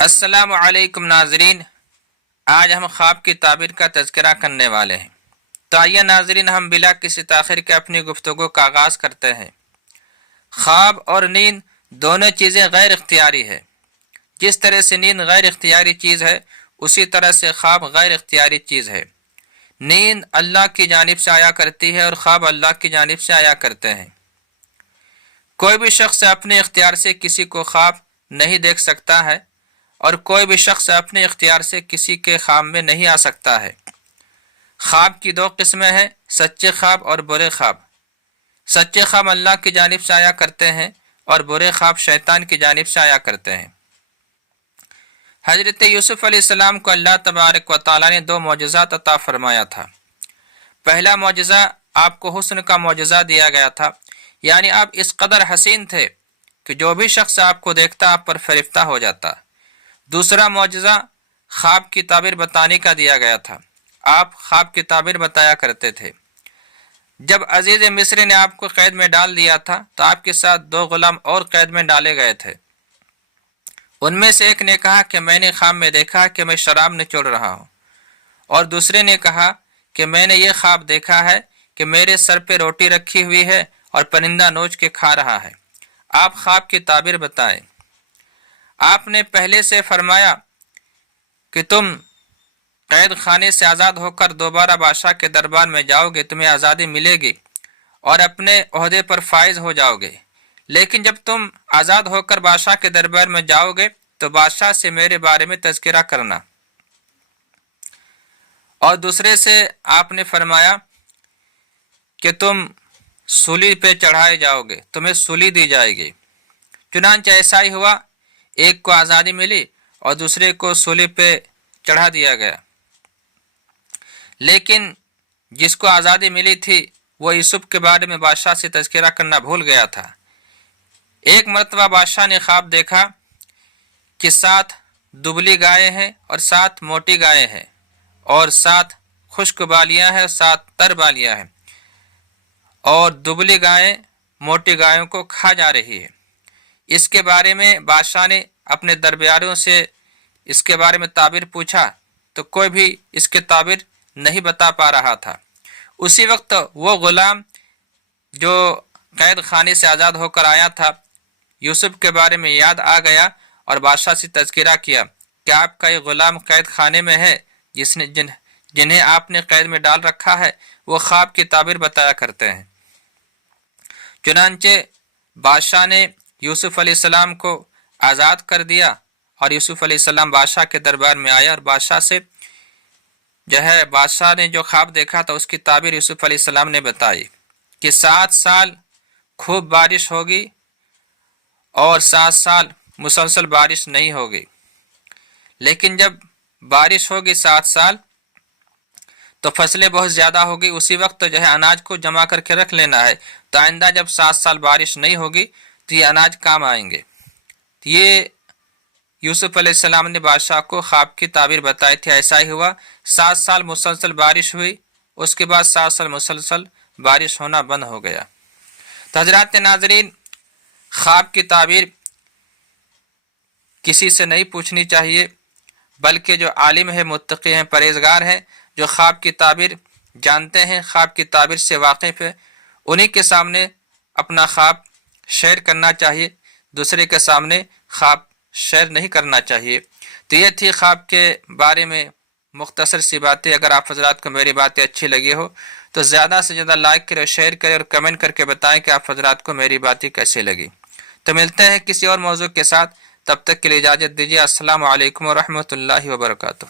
السلام علیکم ناظرین، آج ہم خواب کی تعبیر کا تذکرہ کرنے والے ہیں۔ تو آئیے ناظرین، ہم بلا کسی تاخیر کے اپنی گفتگو کا آغاز کرتے ہیں۔ خواب اور نیند دونوں چیزیں غیر اختیاری ہے۔ جس طرح سے نیند غیر اختیاری چیز ہے، اسی طرح سے خواب غیر اختیاری چیز ہے۔ نیند اللہ کی جانب سے آیا کرتی ہے اور خواب اللہ کی جانب سے آیا کرتے ہیں۔ کوئی بھی شخص اپنے اختیار سے کسی کو خواب نہیں دیکھ سکتا ہے، اور کوئی بھی شخص اپنے اختیار سے کسی کے خواب میں نہیں آ سکتا ہے۔ خواب کی دو قسمیں ہیں، سچے خواب اور برے خواب۔ سچے خواب اللہ کی جانب سے آیا کرتے ہیں اور برے خواب شیطان کی جانب سے آیا کرتے ہیں۔ حضرت یوسف علیہ السلام کو اللہ تبارک و تعالیٰ نے دو معجزات عطا فرمایا تھا۔ پہلا معجزہ آپ کو حسن کا معجزہ دیا گیا تھا، یعنی آپ اس قدر حسین تھے کہ جو بھی شخص آپ کو دیکھتا آپ پر فریفتہ ہو جاتا۔ دوسرا معجزہ خواب کی تعبیر بتانے کا دیا گیا تھا۔ آپ خواب کی تعبیر بتایا کرتے تھے۔ جب عزیز مصر نے آپ کو قید میں ڈال دیا تھا تو آپ کے ساتھ دو غلام اور قید میں ڈالے گئے تھے۔ ان میں سے ایک نے کہا کہ میں نے خواب میں دیکھا کہ میں شراب نچوڑ رہا ہوں، اور دوسرے نے کہا کہ میں نے یہ خواب دیکھا ہے کہ میرے سر پہ روٹی رکھی ہوئی ہے اور پرندہ نوچ کے کھا رہا ہے۔ آپ خواب کی تعبیر بتائیں۔ آپ نے پہلے سے فرمایا کہ تم قید خانے سے آزاد ہو کر دوبارہ بادشاہ کے دربار میں جاؤ گے، تمہیں آزادی ملے گی اور اپنے عہدے پر فائز ہو جاؤ گے۔ لیکن جب تم آزاد ہو کر بادشاہ کے دربار میں جاؤ گے تو بادشاہ سے میرے بارے میں تذکرہ کرنا۔ اور دوسرے سے آپ نے فرمایا کہ تم سولی پہ چڑھائے جاؤ گے، تمہیں سولی دی جائے گی۔ چنانچہ ایسا ہی ہوا، ایک کو آزادی ملی اور دوسرے کو سولی پہ چڑھا دیا گیا۔ لیکن جس کو آزادی ملی تھی وہ یوسف کے بارے میں بادشاہ سے تذکرہ کرنا بھول گیا تھا۔ ایک مرتبہ بادشاہ نے خواب دیکھا کہ 7 دبلی گائیں ہیں اور 7 موٹی گائیں ہیں، اور 7 خشک بالیاں ہیں اور 7 تر بالیاں ہیں، اور دبلی گائیں موٹی گایوں کو کھا جا رہی ہے۔ اس کے بارے میں بادشاہ نے اپنے درباریوں سے اس کے بارے میں تعبیر پوچھا تو کوئی بھی اس کے تعبیر نہیں بتا پا رہا تھا۔ اسی وقت وہ غلام جو قید خانے سے آزاد ہو کر آیا تھا، یوسف کے بارے میں یاد آ گیا اور بادشاہ سے تذکرہ کیا کہ آپ کا یہ غلام قید خانے میں ہے، جنہیں آپ نے قید میں ڈال رکھا ہے، وہ خواب کی تعبیر بتایا کرتے ہیں۔ چنانچہ بادشاہ نے یوسف علیہ السلام کو آزاد کر دیا، اور یوسف علیہ السلام بادشاہ کے دربار میں آیا اور بادشاہ نے جو خواب دیکھا تھا اس کی تعبیر یوسف علیہ السلام نے بتائی کہ 7 سال خوب بارش ہوگی اور 7 سال مسلسل بارش نہیں ہوگی۔ لیکن جب بارش ہوگی 7 سال تو فصلیں بہت زیادہ ہوگی، اسی وقت اناج کو جمع کر کے رکھ لینا ہے، تو آئندہ جب 7 سال بارش نہیں ہوگی تو یہ اناج کام آئیں گے۔ یہ یوسف علیہ السلام نے بادشاہ کو خواب کی تعبیر بتائی تھی۔ ایسا ہی ہوا، 7 سال مسلسل بارش ہوئی، اس کے بعد 7 سال مسلسل بارش ہونا بند ہو گیا۔ تو حضرات ناظرین، خواب کی تعبیر کسی سے نہیں پوچھنی چاہیے، بلکہ جو عالم ہے، متقی ہیں، پرہیزگار ہیں، جو خواب کی تعبیر جانتے ہیں، خواب کی تعبیر سے واقف ہے، انہی کے سامنے اپنا خواب شیئر کرنا چاہیے، دوسرے کے سامنے خواب شیئر نہیں کرنا چاہیے۔ تو یہ تھی خواب کے بارے میں مختصر سی باتیں۔ اگر آپ حضرات کو میری باتیں اچھی لگی ہو تو زیادہ سے زیادہ لائک کریں، شیئر کریں اور کمنٹ کر کے بتائیں کہ آپ حضرات کو میری باتیں کیسی لگی۔ تو ملتے ہیں کسی اور موضوع کے ساتھ، تب تک کے لیے اجازت دیجیے۔ السلام علیکم ورحمۃ اللہ وبرکاتہ۔